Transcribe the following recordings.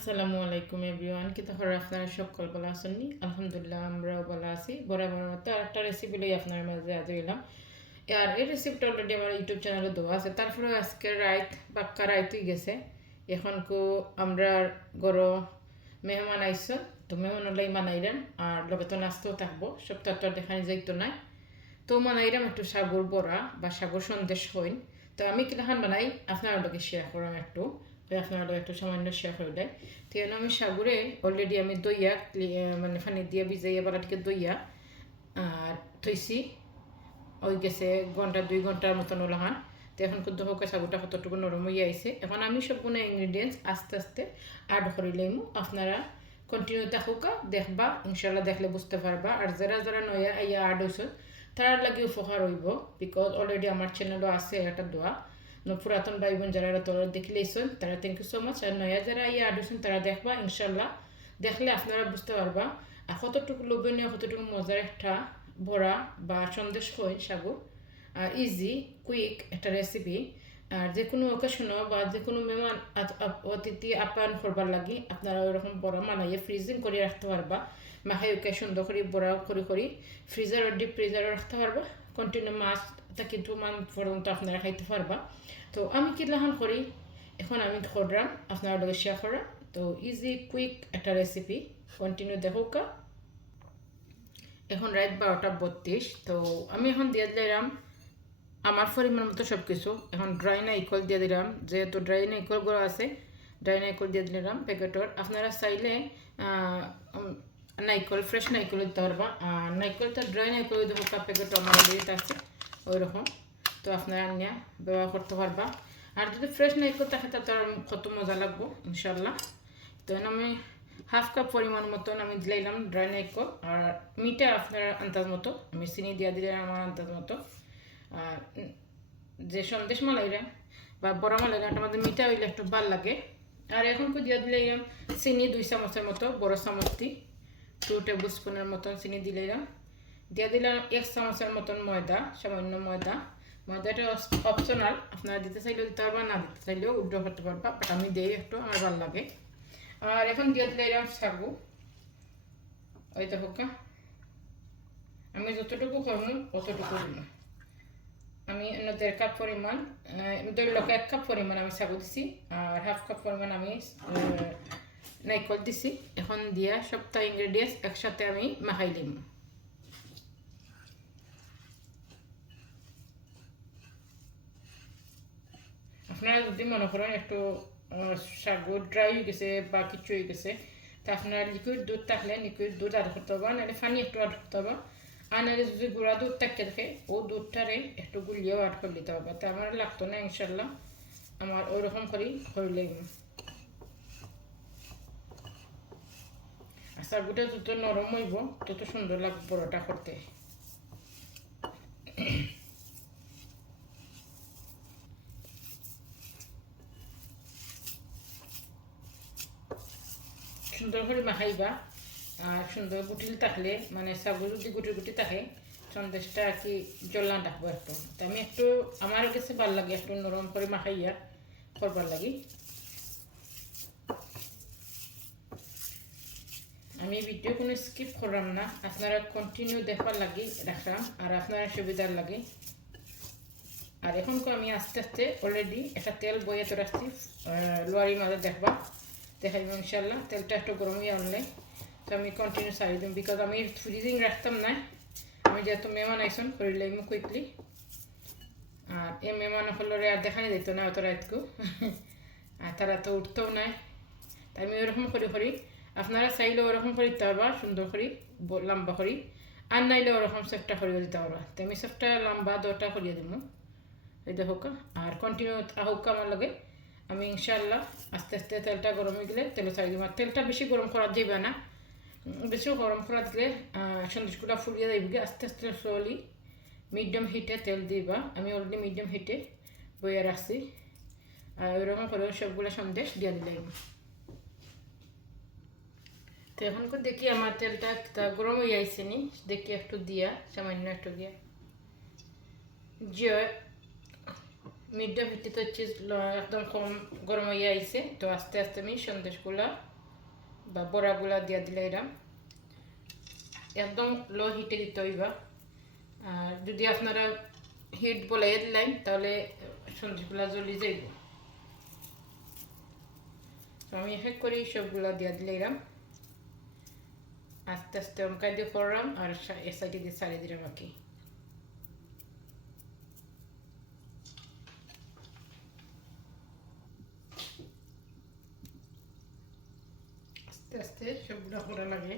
আসসালামু আলাইকুম এভরিওয়ান, কি তাহলে আপনারা সকল ভালো আছেননি আলহামদুলিল্লাহ, আমরাও ভালো আছি। বরাবর মতো একটা রেসিপি লই আপনার মাঝে আজ এলাম আর এই রেসিপিটা অলরেডি আমার ইউটিউব চ্যানেলে দেওয়া আছে। তারপরে আজকে রাইত বাক্কা রাইতই গেছে। এখন কো আমরা গরো মেহমান আইসো, তো মেহমান হলে মানাইলেন আর লগে তো নাস্তাও থাকব। সপ্তাহ তো আর দেখানি যাইতো না তো মানাইলাম একটু সাগর বড়া বা সাগর সন্দেশ হইন। তো আমি কিলাখান বানাই? আপনার লগে শেয়ার করলাম একটু। আপনার একটু সামান্য শেয়ার করে দেয়। তো এখানে আমি সাগরে অলরেডি আমি দইয়া মানে পানি দিয়ে ভিজাইয়া বালাটিকে দইয়া আর থইছি। ওই গেছে ঘণ্টা দুই ঘণ্টার মতন ওলাহান তো এখন কিন্তু হোক সাগুটা কতটুকু নরম হয়ে আইছে। এখন আমি সবগুলো ইনগ্রিডিয়েন্টস আস্তে আস্তে অ্যাড করে লইমু। আপনারা কন্টিনিউ দেখুকা দেখবা ইনশাল্লাহ দেখলে বুঝতে পারবা। আর যারা যারা নয়া আইয়া অ্যাড হয়েছে তার লাগে উপকার হইব। বিকজ অলরেডি আমার চ্যানেলও আছে, এটা দোয়া। পুরাতন ভাই বোন যারা তোরা দেখলেইছেন তারা থ্যাংক ইউ সো মাচ আর নয়া যারা ইয়া অ্যাড তারা দেখবা ইনশাল্লাহ দেখলে আপনারা বুঝতে পারবা। আর কতটুকু লোভনীয়, কতটুকু মজার একটা বড়া বা সন্দেশ হয় সাগু আর ইজি কুইক একটা রেসিপি আর যে কোনো অকেশনও বা যে কোনো মেহমান অতিথি আপ্যায়ন করবার লাগে, আপনারা ওইরকম বড়া মানাইয়ে ফ্রিজিং করে রাখতে পারবা। মাখাই ওকে সুন্দর করে বড়া করে করে। ফ্রিজার ডিপ ফ্রিজারে রাখতে পারবা। কন্টিনিউ মাছ থাকি দু মান পর্যন্ত আপনারা খাইতে পারবা তো আমি কি লাহান করি এখন আমি করলাম আপনারা লগে শেয়ার করা তো ইজি কুইক একটা রেসিপি কন্টিনিউ দেখো কা এখন রাত বারোটা বত্রিশ তো আমি এখন দিয়ে দিলাম আমার পরিমাণ মতো সব কিছু এখন ড্রাই নাইকল দিয়ে দিলাম যেহেতু ড্রাই নাইকলগুলো আছে ড্রাই নাইকল দিয়ে দিলাম প্যাকেটর আপনারা চাইলে নাইকল, ফ্রেশ নাইকল দিতে পারবা আর নাইকলটা ড্রাই নাইকল দেখো প্যাকেট আমার অলরেডি আছে ওই রকম তো আপনারা নিয়ে ব্যবহার করতে পারবা। আর যদি ফ্রেশ নাইকল থাকে তাতে কত মজা লাগবো ইনশাল্লাহ তো আমি হাফ কাপ পরিমাণ মতন আমি দিলাম ড্রাই নাইকল। আর মিঠা আপনার আন্দাজ মতো, আমি চিনি দিয়ে দিলাম আমার আন্দাজ মতো, আর যে সন্দেশ মালাইরা বা বড়া মালাইরা আমাদের মিঠা হইলে একটু ভালো লাগে। আর এখন দিয়ে দিলাম চিনি দুই চামচের মতো, বড় চামচটি টু টেবিল স্পুনের মতন চিনি দিলাম। দিয়ে দিলাম এক চামচের মতন ময়দা, সামান্য ময়দা। ময়দাটা অপশনাল আপনারা দিতে চাইলেও দিতে পারবা, না দিতে চাইলেও উড্র করতে পারবা বাট আমি দিই একটু, আমার ভালো লাগে। আর এখন দিয়ে দিলাম সাগু। ওই দেখো কা। আমি যতটুকু করব অতটুকু দিব। আমি দেড় কাপ পরিমাণ দেড় লোক এক কাপ পরিমাণ আমি সাগু দিছি, আর হাফ কাপ পরিমাণ আমি নাইকল দিছি এখন দিয়া সবটা ইনগ্রেডিয়েন্টস একসাথে আমি মাখাই দিম আপনারা যদি মনে করেন একটু সাগু ড্রাই হয়ে গেছে বা কিছু হয়ে গেছে, তা আপনার লিকুইড দুধ থাকলে লিকুইড দুধ আদ করতে হবে নাহলে পানি একটু আদ করতে হবে আর নাহলে যদি গুঁড়া দুধ থাকতে থাকে, ও দুধটারে একটু গুলিয়েও আড করে দিতে হবে। তা আমার লাগতো না ইনশাল্লাহ আমার ওই রকম করেই করলে সাগুটা যত নরম হইব, তত সুন্দর লাগবে বড়টা করতে। সুন্দর করে মাখাইবা, আর সুন্দর গুটিল থাকলে মানে সাবু যদি গুটি গুটি থাকে সন্দেশটা আর কি জল্লা ডাকবো একটু। আমি একটু, আমার কাছে ভালো লাগে একটু নরম করে মাখাইয়া করবার লাগি। আমি ভিডিও কোনো স্কিপ করলাম না। আপনারা কন্টিনিউ দেখবার লাগি রাখলাম আর আপনারা সুবিধার লাগে। আর এখন আমি আস্তে আস্তে অলরেডি একটা তেল বয়ে তো রাখছি লোয়ারি মাঝে দেখবা, দেখাইব ইনশাল্লাহ তেলটা একটু গরম হয়ে আনলে, তো আমি কন্টিনিউ সারি দিম। বিকজ আমি ফ্রিজিং রাখতাম না। আমি যেহেতু মেহমান আইসন করে লাইম কুইকলি আর এই মেহমান হলরে আর দেখানি দিত না অত রাতকু। আর তারা তো উঠতেও নাই। তাই আমি ওরকম করি করি আপনারা চাইলে ওরকম করে দিতে পারবা সুন্দর করে লম্বা করি আর নাইলে ওরকম সেফটা করিয়ে দিতে পারবা। তো আমি সেফটা লম্বা দরটা করিয়ে দিব এই দেখো। আর কন্টিনিউ হোক আমার লগে আমি ইনশাল্লাহ আস্তে আস্তে তেলটা গরম হয়ে গেলে তেল ছাড়ি দিব আর তেলটা বেশি গরম করা যাবে না। বেশি গরম করা দিলে সন্দেশগুলো ফুলিয়ে যাইবে আস্তে আস্তে স্লোলি মিডিয়াম হিটে তেল দিবা। আমি অলরেডি মিডিয়াম হিটে বইয়ে রাখছি আর ওইরকম করে সবগুলো সন্দেশ দিয়ে দিলাম তো এখন দেখি আমার তেলটা তা গরম হয়ে আইসে নি, দেখি একটু দিয়া, সামান্য একটু দিয়া। যে মিডিয়াম হিটে তো চিজ একদম কম গরম হয়ে আইছে, তো আস্তে আস্তে আমি সন্দেশগুলা বা বড়াগুলা দিয়া দিলে এরাম একদম লো হিটে দিতে হইবা। আর যদি আপনারা হিট বলাই দিলেন, তাহলে সন্দেশগুলা জ্বলি যাইব। তো আমি এক করি সবগুলা দিয়া দিলে এরাম আস্তে আস্তে অমকাই দিয়ে করলাম আর এ সাইডে দিয়ে সারিয়ে দিলাম বাকি। আস্তে আস্তে সবগুলো করা লাগে।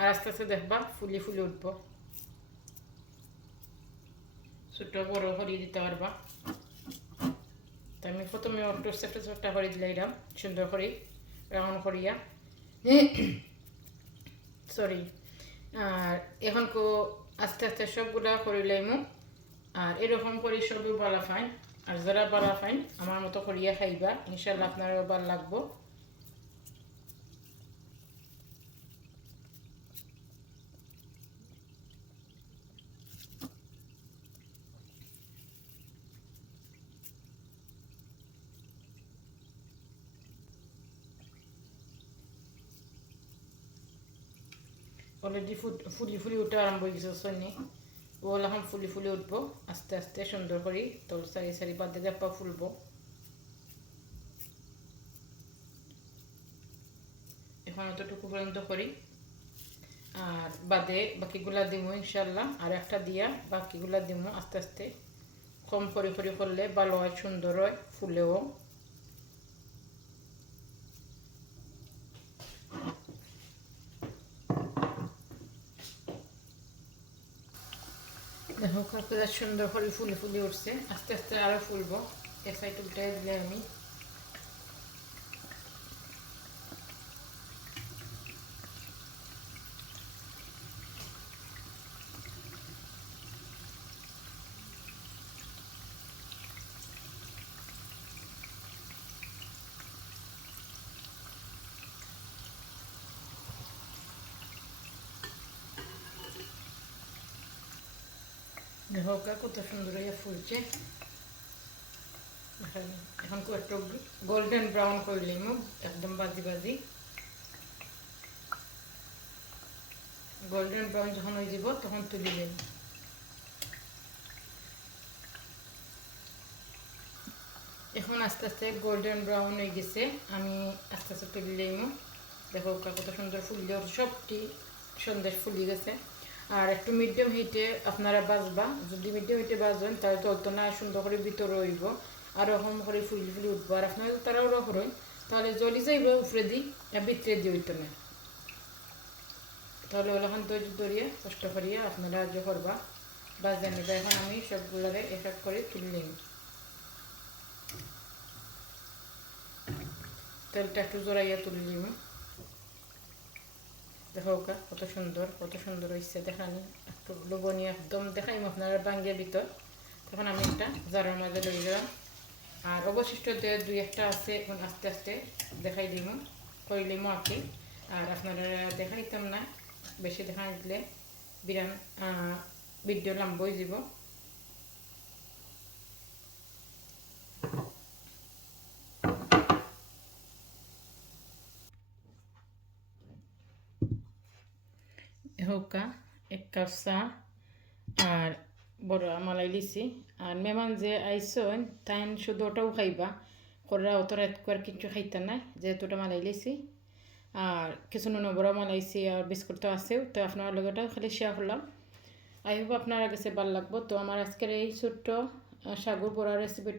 আর আস্তে আস্তে দেখবা ফুলি ফুলি উঠব। ছোট বড় করিয়ে দিতে পারবা। আমি প্রথমে একটু সেফটা সেফটা করে দিলাম সুন্দর করে রাউন্ড করিয়া। সরি আর এখন কো আস্তে আস্তে সবগুলা করিলাইমু আর এরকম করে সবই বলা ফাইন আর যারা বলা ফাইন আমার মতো করিয়া খাইবা। ইনশাল্লাহ আপনারও ভালো লাগবো। অলরেডি ফুলি ফুলি উঠে আরম্ভ হয়ে গেছে সন্নি ওগুলো এখন ফুলি ফুলি উঠবো, আস্তে আস্তে সুন্দর করে তোর সারি সারি বাদে গাপ্পা ফুলবো এখন অতটুকু পর্যন্ত করি আর বাদে বাকিগুলা দিব ইনশাল্লাহ আর একটা দিয়া, বাকিগুলা দিব আস্তে আস্তে। কম করে করে করলে ভালো হয় সুন্দর হয়, ফুলেও। দেখো কাকুরা সুন্দর ফুলে ফুলে উঠছে। আস্তে আস্তে আরও ফুলবো। এক সাইড উল্টাই দিলে আমি। দেখো কত সুন্দর ফুলছে এখন একটু গোল্ডেন ব্রাউন করলিম একদম বাজি বাজি গোল্ডেন ব্রাউন যখন হয়ে যাব তখন তুলি এখন আস্তে আস্তে গোল্ডেন ব্রাউন হয়ে গেছে আমি আস্তে আস্তে তুলি নেব দেখো কত সুন্দর ফুললে সবটি সন্দেশ ফুলি গেছে আর একটু মিডিয়াম হিটে আপনারা বাজবা। যদি মিডিয়াম হিটে বাজবেন তাহলে জলতো না সুন্দর করে ভিতরে রইব। আর ওরকম করে ফুলি ফুলি উঠবো। আর আপনারা তারাও রকম তাহলে জলি যাইব উপরে দিই আর ভিতরে দিয়ে হইতো না তাহলে ওলাখান তৈরি দরিয়ে কষ্ট করিয়া আপনারা যে করবা। বাজে নিবা এখন আমি সবগুলোরে এক এক করে তুললিম। তেলটা একটু জোরাইয়া তুললিম দেখো কত সুন্দর কত সুন্দর হয়েছে দেখানি। একটু লোভনীয় একদম দেখাইম আপনারা বাঙ্গের ভিতর। তখন আমি একটা জারের মাঝে লই গেলাম। আর অবশিষ্ট দুই একটা আছে, এখন আস্তে আস্তে দেখাই দিব। করিলিম আর কি আর আপনারা দেখাইতাম না, বেশি দেখাই দিলে বিরান ভিডিও লাম্বই যাব হোকা, এক কাপ চা আর বড় মালাই লিছি আর মেমান যে আইসন তাইন শুধু ওটাও খাইবা। করা অত রাত করে কিছু খাইতে নাই যেহেতু ওটা মালাই লিছি আর কিছু নুন, বড় মালাইছি আর বিস্কুট তো আছেও, তো আপনার লগেটাও খালি শেয়ার করলাম। আই হোপ আপনারা কাছে ভালো লাগবো। তো আমার আজকের এই ছোট্ট সাগর বড়া রেসিপি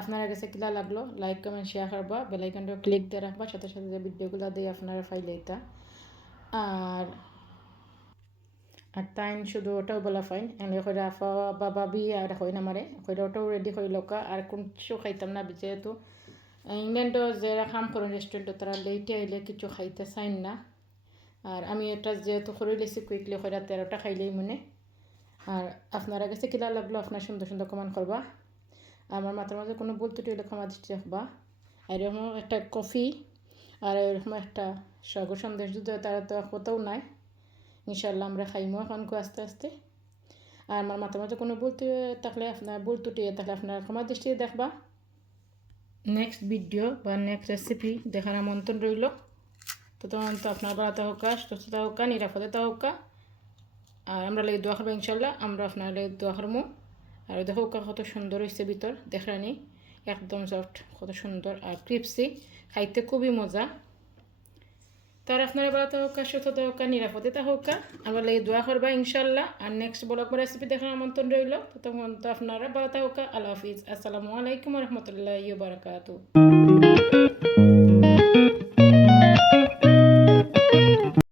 আপনারা কাছে কিলা লাগল লাইক কমেন্ট শেয়ার করবা। বেলাইকনটা ক্লিক দিয়ে রাখবা, সাথে সাথে যে ভিডিওগুলো দিয়ে আপনারা ফাইলে এটা। আর আর টাইম শুধু ওটাও বলা ফাইন এনে কইরা, আফা বা বাবি আর হয় না মারে। কইরা ওটাও রেডি করে লোকা। আর কোন কিছু খাইতাম না যেহেতু ইংল্যান্ডও যারা কাম করেন রেস্টুরেন্টে তারা লেটে আইলে কিছু খাইতে চাইন না। আর আমি এটা যেহেতু করে লেছি কুইকলি কইরা তেরোটা খাইলেই মনে। আর আপনারা কাছে কিলা লাগল, আপনার সুন্দর সুন্দর কমেন্ট করবা। আমার মাথার মাঝে কোনো বলতে হলে ক্ষমা দৃষ্টি রাখবা। আর এরকম একটা কফি আর এরকম একটা সাগর সন্দেশ দুধ তারা তো কোথাও নাই। ইনশাল্লাহ আমরা খাইমো এখন আস্তে আস্তে। আর আমার মাথার মাঝে কোনো বলতে থাকলে আপনার বল তুটিয়ে থাকলে আপনার ক্ষমা দৃষ্টিতে দেখবা। নেক্সট ভিডিও বা নেক্সট রেসিপি দেখার আমন্ত্রণ রইল। তখন তো আপনার বেলা তাহকা সুস্থ তাহকা নিরাপদে তাহকা আর আমরা লাগে দোয়া করব ইনশাল্লাহ আমরা আপনার লাগে দোয়া করব। আর দেখো কত সুন্দর হয়েছে ভিতর দেখানি একদম সফট কত সুন্দর আর ক্রিপসি খাইতে খুবই মজা। তার আপনারা বলা হোক সুস্থ হোক, নিরাপদে হোক আমার লাগে দোয়া করবা ইনশাল্লাহ আর নেক্সট ব্লগ রেসিপি দেখার আমন্ত্রণ রইল। তখন তো আপনারা বলা হোক, আল্লাহ হাফিজ। আসসালামু আলাইকুম রহমতুল্লাহ বারকাতু